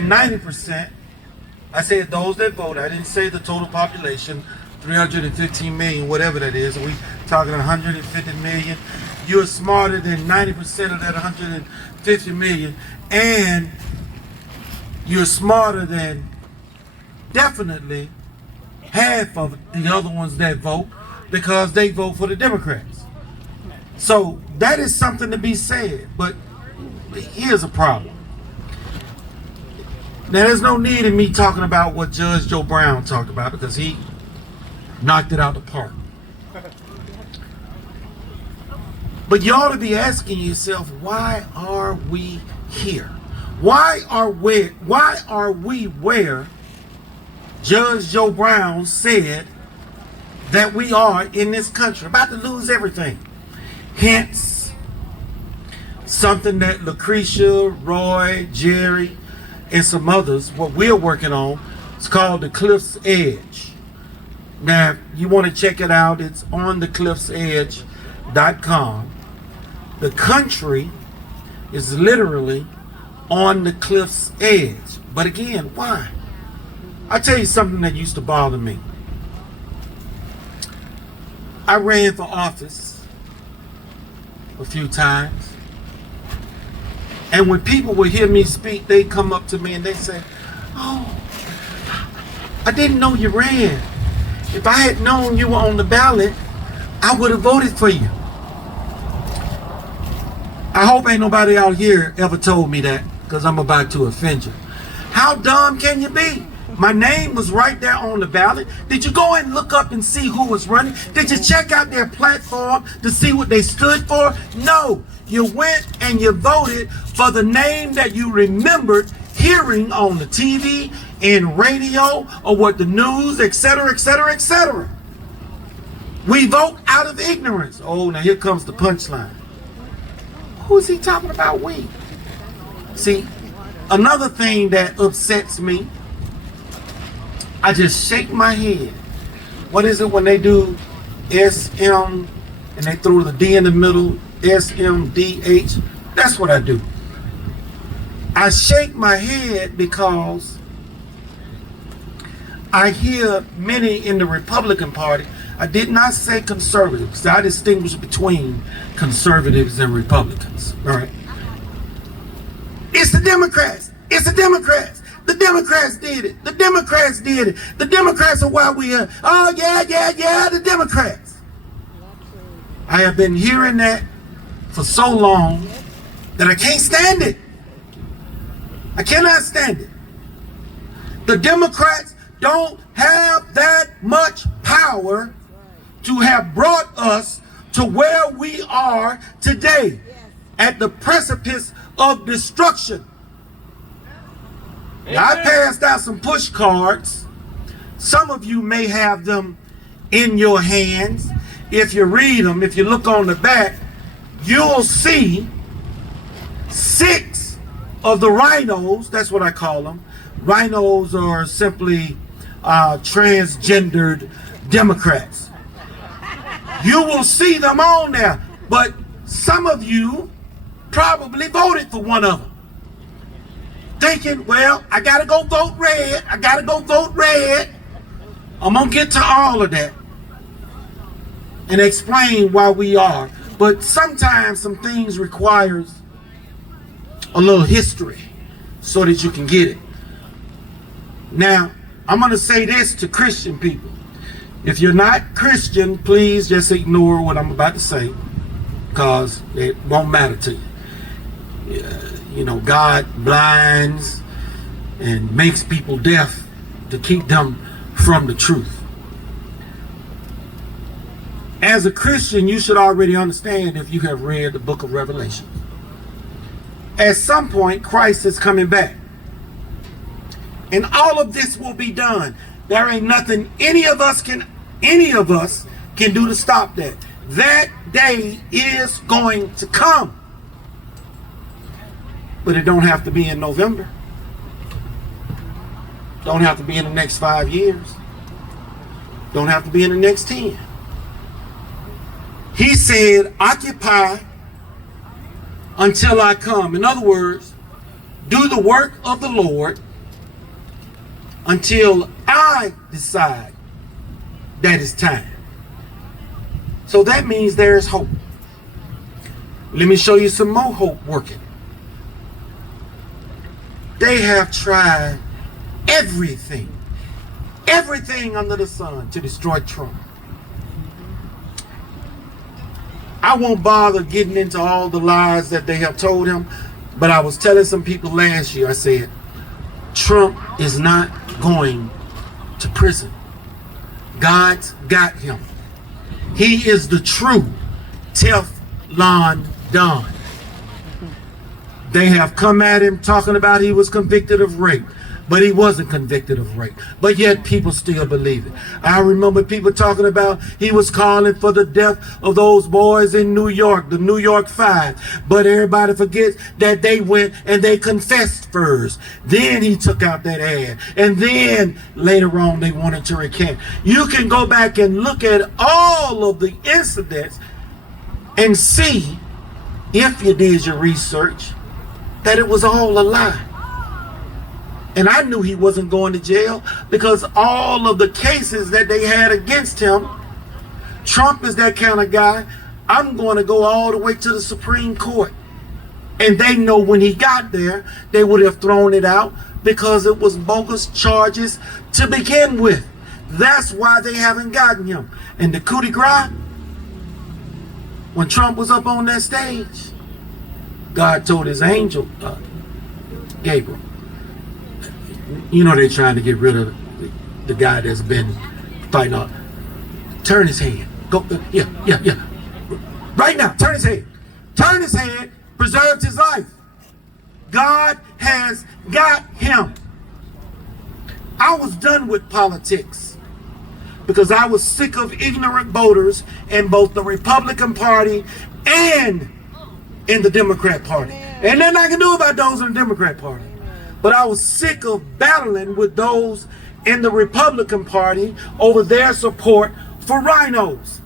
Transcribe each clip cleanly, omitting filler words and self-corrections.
90%, I said those that vote. I didn't say the total population, 315 million, whatever that is. Are we talking 150 million? You're smarter than 90% of that 150 million, and you're smarter than definitely half of the other ones that vote, because they vote for the Democrats. So that is something to be said. But here's a problem. Now, there's no need in me talking about what Judge Joe Brown talked about, because he knocked it out the park. But you ought to be asking yourself, why are we here? Why are we where Judge Joe Brown said that we are in this country, about to lose everything? Hence, something that Lucretia, Roy, Jerry, and some others, what we're working on, it's called the Cliff's Edge. Now, if you want to check it out, it's on thecliffsedge.com. The country is literally on the cliff's edge. But again, why? I'll tell you something that used to bother me. I ran for office a few times. And when people would hear me speak, they come up to me and they say, "Oh, I didn't know you ran. If I had known you were on the ballot, I would have voted for you." I hope ain't nobody out here ever told me that, because I'm about to offend you. How dumb can you be? My name was right there on the ballot. Did you go and look up and see who was running? Did you check out their platform to see what they stood for? No. You went and you voted for the name that you remembered hearing on the TV and radio, or what the news, etc., etc., etc. We vote out of ignorance. Oh, now here comes the punchline. Who is he talking about, we? See, another thing that upsets me, I just shake my head. What is it when they do SM and they throw the D in the middle, SMDH? That's what I do. I shake my head because I hear many in the Republican Party. I did not say conservatives. I distinguish between conservatives and Republicans. All right. It's the Democrats. It's the Democrats. The Democrats did it. The Democrats did it. The Democrats are why we are. Oh, yeah, the Democrats. I have been hearing that for so long that I can't stand it. I cannot stand it. The Democrats don't have that much power to have brought us to where we are today, at the precipice of destruction. Now, I passed out some push cards. Some of you may have them in your hands. If you read them, if you look on the back, you'll see 6 of the rhinos. That's what I call them. Rhinos are simply transgendered Democrats. You will see them on there, but some of you probably voted for one of them, thinking, well, I gotta go vote red. I gotta go vote red. I'm gonna get to all of that and explain why we are. But sometimes some things requires a little history so that you can get it. Now, I'm gonna say this to Christian people. If you're not Christian, please just ignore what I'm about to say, because it won't matter to you. You know, God blinds and makes people deaf to keep them from the truth. As a Christian, you should already understand, if you have read the book of Revelation, at some point Christ is coming back, and all of this will be done. There ain't nothing any of us can do to stop that. That day is going to come. But it don't have to be in November. Don't have to be in the next 5 years. Don't have to be in the next 10. He said, occupy until I come. In other words, do the work of the Lord until I decide that it's time. So that means there is hope. Let me show you some more hope working. They have tried everything under the sun to destroy Trump. I won't bother getting into all the lies that they have told him, but I was telling some people last year, I said, Trump is not going to prison. God's got him. He is the true Teflon Don. They have come at him talking about he was convicted of rape, but he wasn't convicted of rape. But yet people still believe it. I remember people talking about he was calling for the death of those boys in New York, the New York Five. But everybody forgets that they went and they confessed first. Then he took out that ad. And then later on they wanted to recant. You can go back and look at all of the incidents and see, if you did your research, that it was all a lie. And I knew he wasn't going to jail because all of the cases that they had against him, Trump is that kind of guy. I'm going to go all the way to the Supreme Court. And they know when he got there, they would have thrown it out because it was bogus charges to begin with. That's why they haven't gotten him. And the coup de grace, when Trump was up on that stage, God told his angel, Gabriel, you know they're trying to get rid of the guy that's been fighting on. Turn his head. Go, yeah. Right now, turn his head. Turn his head, preserved his life. God has got him. I was done with politics because I was sick of ignorant voters in both the Republican Party and in the Democrat Party. And nothing I can do about those in the Democrat Party. But I was sick of battling with those in the Republican Party over their support for rhinos.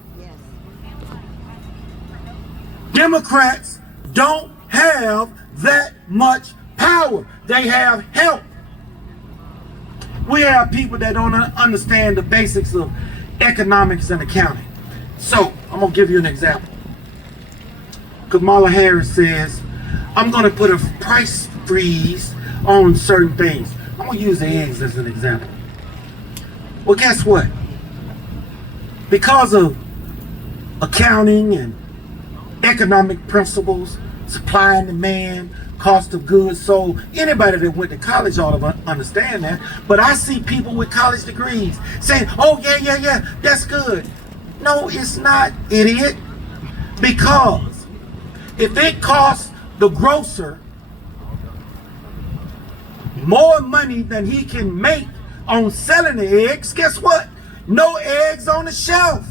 Democrats don't have that much power. They have help. We have people that don't understand the basics of economics and accounting. So, I'm going to give you an example. Kamala Harris says, I'm going to put a price freeze on certain things. I'm going to use the eggs as an example. Well, guess what? Because of accounting and economic principles, supply and demand, cost of goods sold, anybody that went to college ought to understand that. But I see people with college degrees saying, oh, yeah, that's good. No, it's not, idiot. Because if it costs the grocer more money than he can make on selling the eggs, guess what? No eggs on the shelf.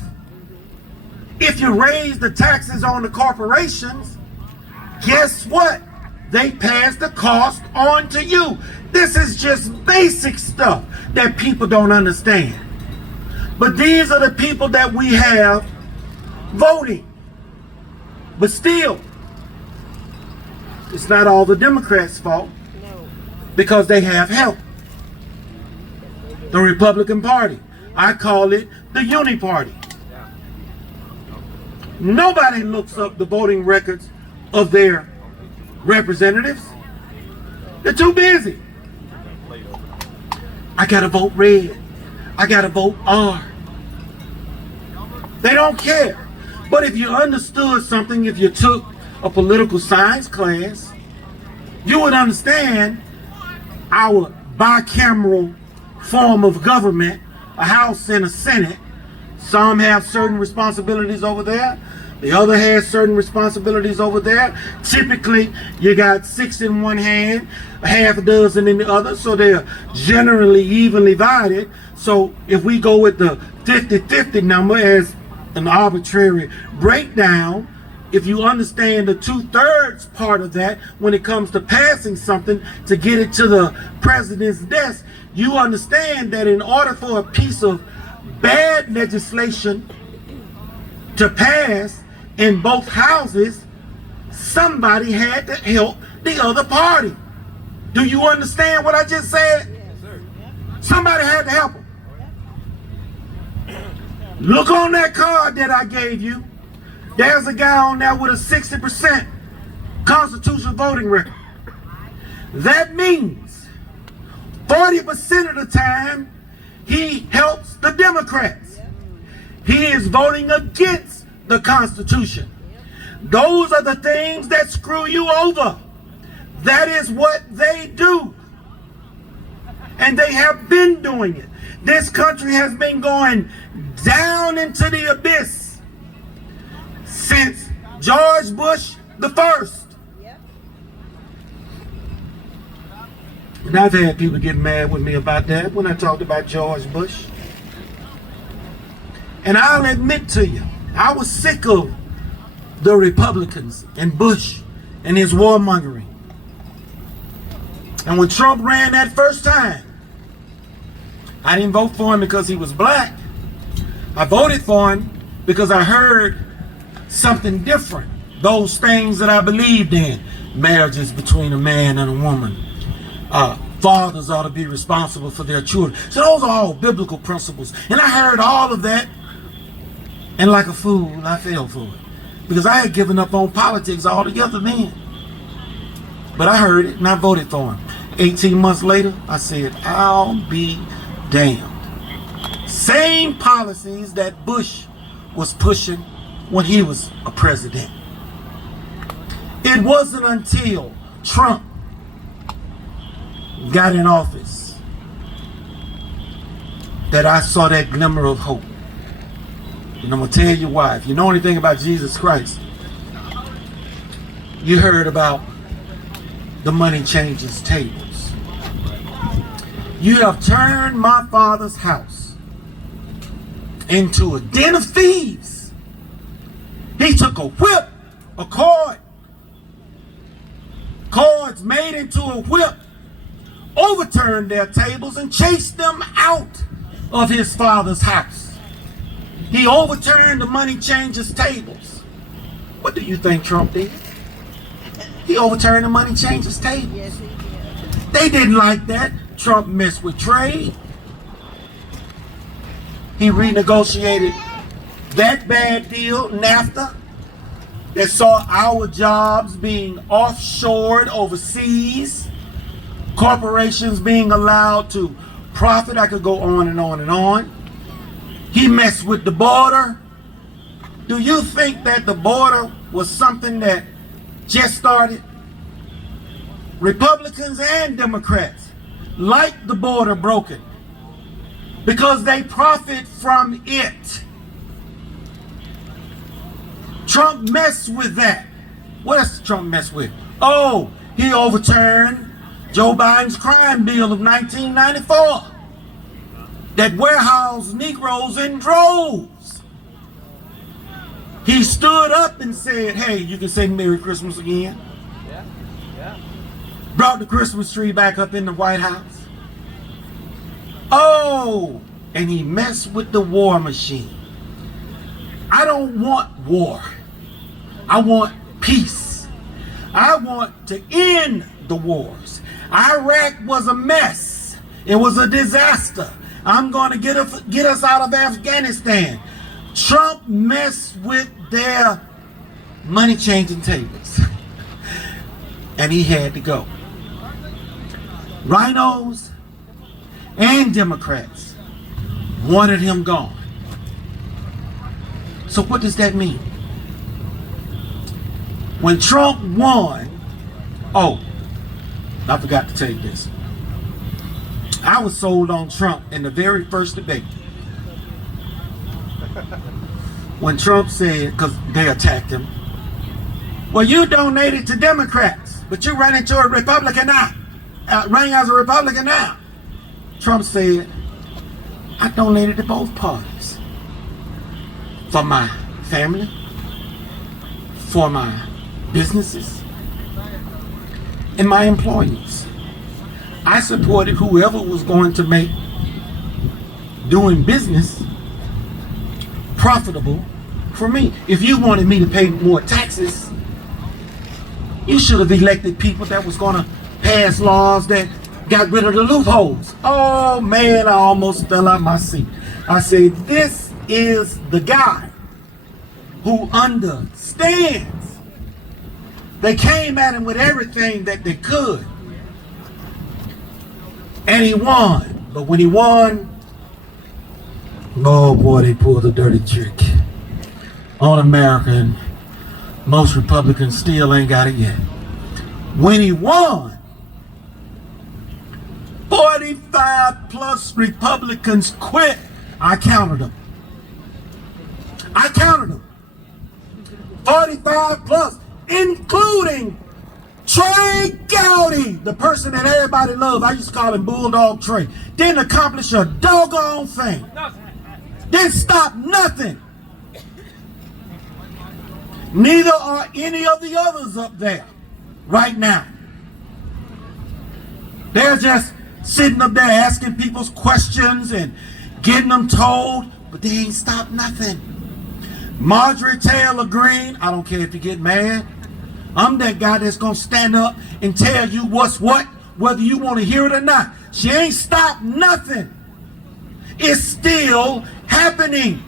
If you raise the taxes on the corporations, guess what? They pass the cost on to you. This is just basic stuff that people don't understand. But these are the people that we have voting. But still, it's not all the Democrats' fault because they have help. The Republican Party, I call it the Uni Party. Nobody looks up the voting records of their representatives. They're too busy. I gotta vote red. I gotta vote R. They don't care. But if you understood something, if you took a political science class, you would understand our bicameral form of government, a House and a Senate. Some have certain responsibilities over there. The other has certain responsibilities over there. Typically, you got 6 in one hand, a half a dozen in the other, so they're generally evenly divided. So if we go with the 50-50 number as an arbitrary breakdown, if you understand the 2/3 part of that when it comes to passing something to get it to the president's desk, you understand that in order for a piece of bad legislation to pass in both houses, somebody had to help the other party. Do you understand what I just said? Yes, sir. Somebody had to help him. Look on that card that I gave you. There's a guy on there with a 60% constitutional voting record. That means 40% of the time he helps the Democrats. He is voting against the Constitution. Those are the things that screw you over. That is what they do. And they have been doing it. This country has been going down into the abyss since George Bush the first. And I've had people get mad with me about that when I talked about George Bush. And I'll admit to you, I was sick of the Republicans and Bush and his warmongering. And when Trump ran that first time, I didn't vote for him because he was black. I voted for him because I heard something different. Those things that I believed in. Marriages between a man and a woman. Fathers ought to be responsible for their children. So those are all biblical principles. And I heard all of that. And like a fool, I fell for it. Because I had given up on politics altogether then. But I heard it and I voted for him. 18 months later, I said, I'll be damned. Same policies that Bush was pushing when he was a president. It wasn't until Trump got in office that I saw that glimmer of hope. And I'm going to tell you why. If you know anything about Jesus Christ, you heard about the money changers tables. You have turned my father's house into a den of thieves. He took a whip, a cord, cords made into a whip, overturned their tables and chased them out of his father's house. He overturned the money changers' tables. What do you think Trump did? He overturned the money changers' tables. Yes, he did. They didn't like that. Trump messed with trade. He renegotiated that bad deal, NAFTA, that saw our jobs being offshored overseas, corporations being allowed to profit. I could go on and on and on. He messed with the border. Do you think that the border was something that just started? Republicans and Democrats like the border broken because they profit from it. Trump messed with that. What else did Trump mess with? Oh, he overturned Joe Biden's crime bill of 1994 that warehoused Negroes in droves. He stood up and said, hey, you can say Merry Christmas again. Yeah. Brought the Christmas tree back up in the White House. Oh, and he messed with the war machine. I don't want war. I want peace. I want to end the wars. Iraq was a mess. It was a disaster. I'm going to get us out of Afghanistan. Trump messed with their money changing tables. And he had to go. Rhinos and Democrats wanted him gone. So what does that mean? When Trump won, oh, I forgot to tell you this. I was sold on Trump in the very first debate. When Trump said, because they attacked him, well, you donated to Democrats, but you ran into a Republican now. Running as a Republican now. Trump said, I donated to both parties. For my family, for my businesses, and my employees. I supported whoever was going to make doing business profitable for me. If you wanted me to pay more taxes, you should have elected people that was going to pass laws that got rid of the loopholes. Oh man, I almost fell out my seat. I said, this is the guy who understands. They came at him with everything that they could. And he won. But when he won, oh boy, they pulled a dirty trick on America, and most Republicans still ain't got it yet. When he won, 45 plus Republicans quit. I counted them. 45 plus, including Trey Gowdy, the person that everybody loves. I used to call him Bulldog Trey. Didn't accomplish a doggone thing. Didn't stop nothing. Neither are any of the others up there right now. They're just sitting up there asking people's questions and getting them told, but they ain't stopped nothing. Marjorie Taylor Greene, I don't care if you get mad. I'm that guy that's gonna stand up and tell you what's what, whether you want to hear it or not. She ain't stopped nothing. It's still happening.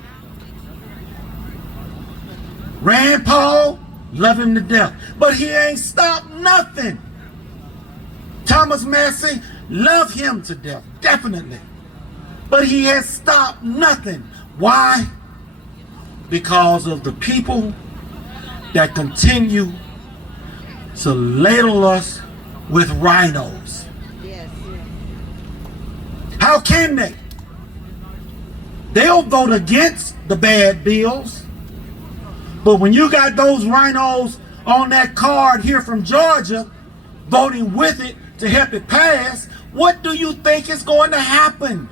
Rand Paul, love him to death, but he ain't stopped nothing. Thomas Massey, love him to death, definitely. But he has stopped nothing. Why? Because of the people that continue to ladle us with rhinos. Yes. How can they? They'll vote against the bad bills. But when you got those rhinos on that card here from Georgia, voting with it to help it pass, what do you think is going to happen?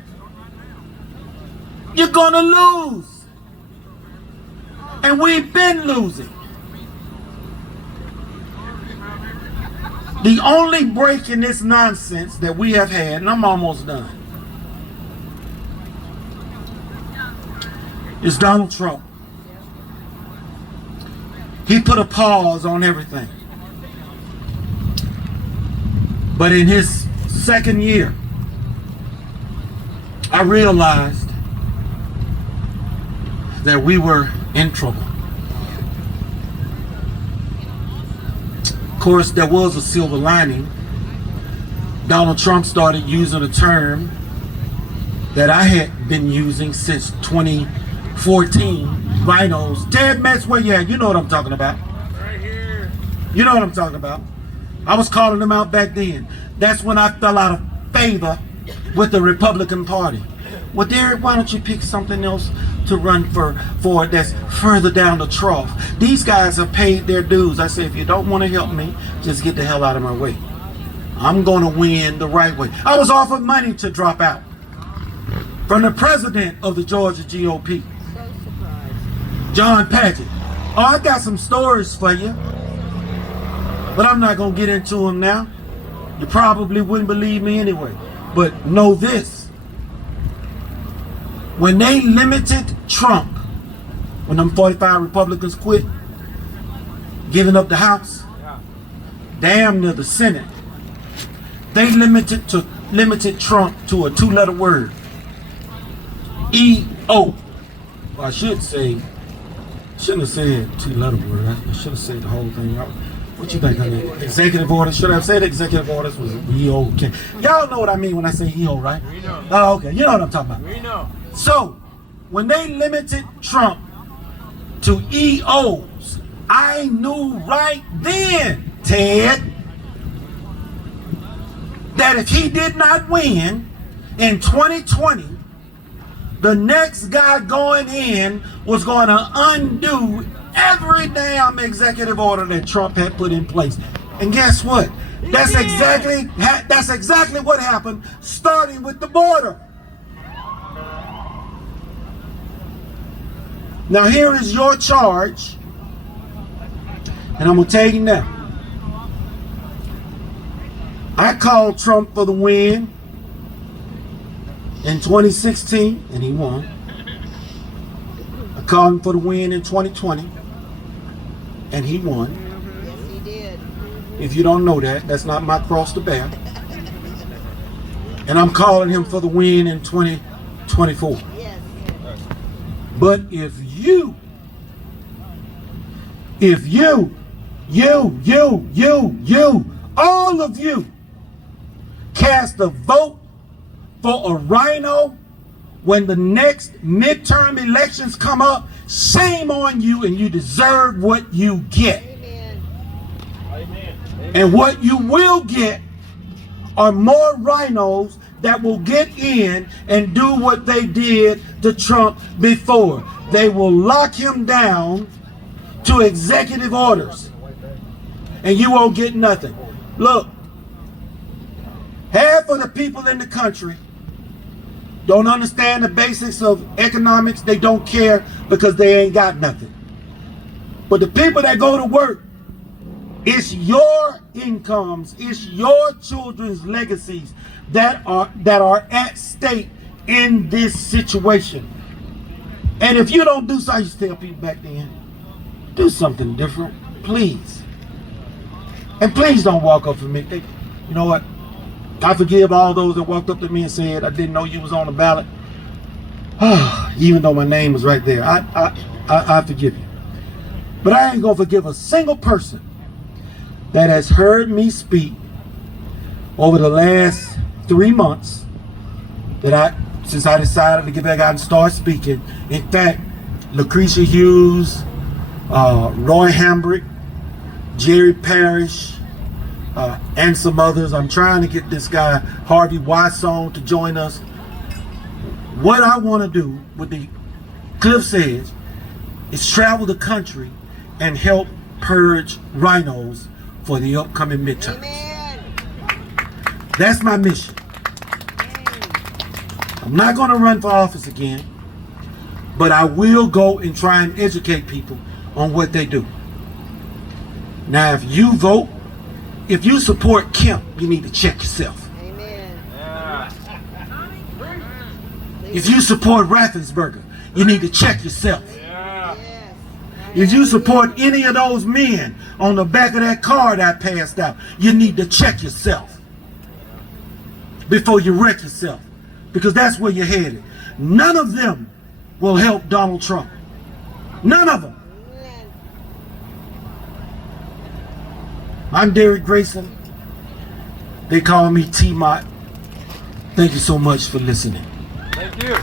You're going to lose. And we've been losing. The only break in this nonsense that we have had, and I'm almost done, is Donald Trump. He put a pause on everything. But in his second year, I realized that we were in trouble. Of course, there was a silver lining. Donald Trump started using a term that I had been using since 2014. Rhinos. Ted Metz, where you at? You know what I'm talking about. Right here. You know what I'm talking about. I was calling them out back then. That's when I fell out of favor with the Republican Party. Well, Derrick, why don't you pick something else to run for that's further down the trough? These guys have paid their dues. I said, if you don't want to help me, just get the hell out of my way. I'm going to win the right way. I was offered money to drop out from the president of the Georgia GOP. John Paget. Oh, I got some stories for you, but I'm not going to get into them now. You probably wouldn't believe me anyway. But know this. When they limited Trump, when them 45 Republicans quit, giving up the House, damn near the Senate, they limited Trump to a two-letter word. E-O. Or I should say, shouldn't have said two-letter word. I should have said the whole thing. What you think of that? Executive order. Should I have said executive orders? Was it EO? Okay. Y'all know what I mean when I say EO, right? We know. Oh, okay. You know what I'm talking about. We know. So, when they limited Trump to EOs, I knew right then, Ted, that if he did not win in 2020, the next guy going in was going to undo every damn executive order that Trump had put in place. And guess what? That's exactly what happened, starting with the border. Now here is your charge, and I'm going to tell you now. I called Trump for the win in 2016, and he won. I called him for the win in 2020, and he won. Yes, he did. If you don't know that, that's not my cross to bear. And I'm calling him for the win in 2024. But if you, all of you, cast a vote for a rhino when the next midterm elections come up, shame on you, and you deserve what you get. Amen. And what you will get are more rhinos that will get in and do what they did to Trump before. They will lock him down to executive orders, and you won't get nothing. Look, half of the people in the country don't understand the basics of economics. They don't care because they ain't got nothing. But the people that go to work, it's your incomes, it's your children's legacies that are at stake in this situation. And if you don't do something, I used to tell people back then, do something different, please. And please don't walk up to me. You know what? I forgive all those that walked up to me and said, I didn't know you was on the ballot. Even though my name was right there. I forgive you. But I ain't gonna forgive a single person that has heard me speak over the last 3 months since I decided to get back out and start speaking. In fact, Lucretia Hughes, Roy Hambrick, Jerry Parrish, and some others. I'm trying to get this guy Harvey Wysong to join us. What I want to do with the Cliff's Edge is travel the country and help purge rhinos for the upcoming midterms. Amen. That's my mission. I'm not going to run for office again, but I will go and try and educate people on what they do. Now, if you vote, if you support Kemp, you need to check yourself. Amen. If you support Raffensperger, you need to check yourself. Yeah. If you support any of those men on the back of that card I passed out, you need to check yourself before you wreck yourself, because that's where you're headed. None of them will help Donald Trump. None of them. I'm Derrick Grayson. They call me TMOT. Thank you so much for listening. Thank you.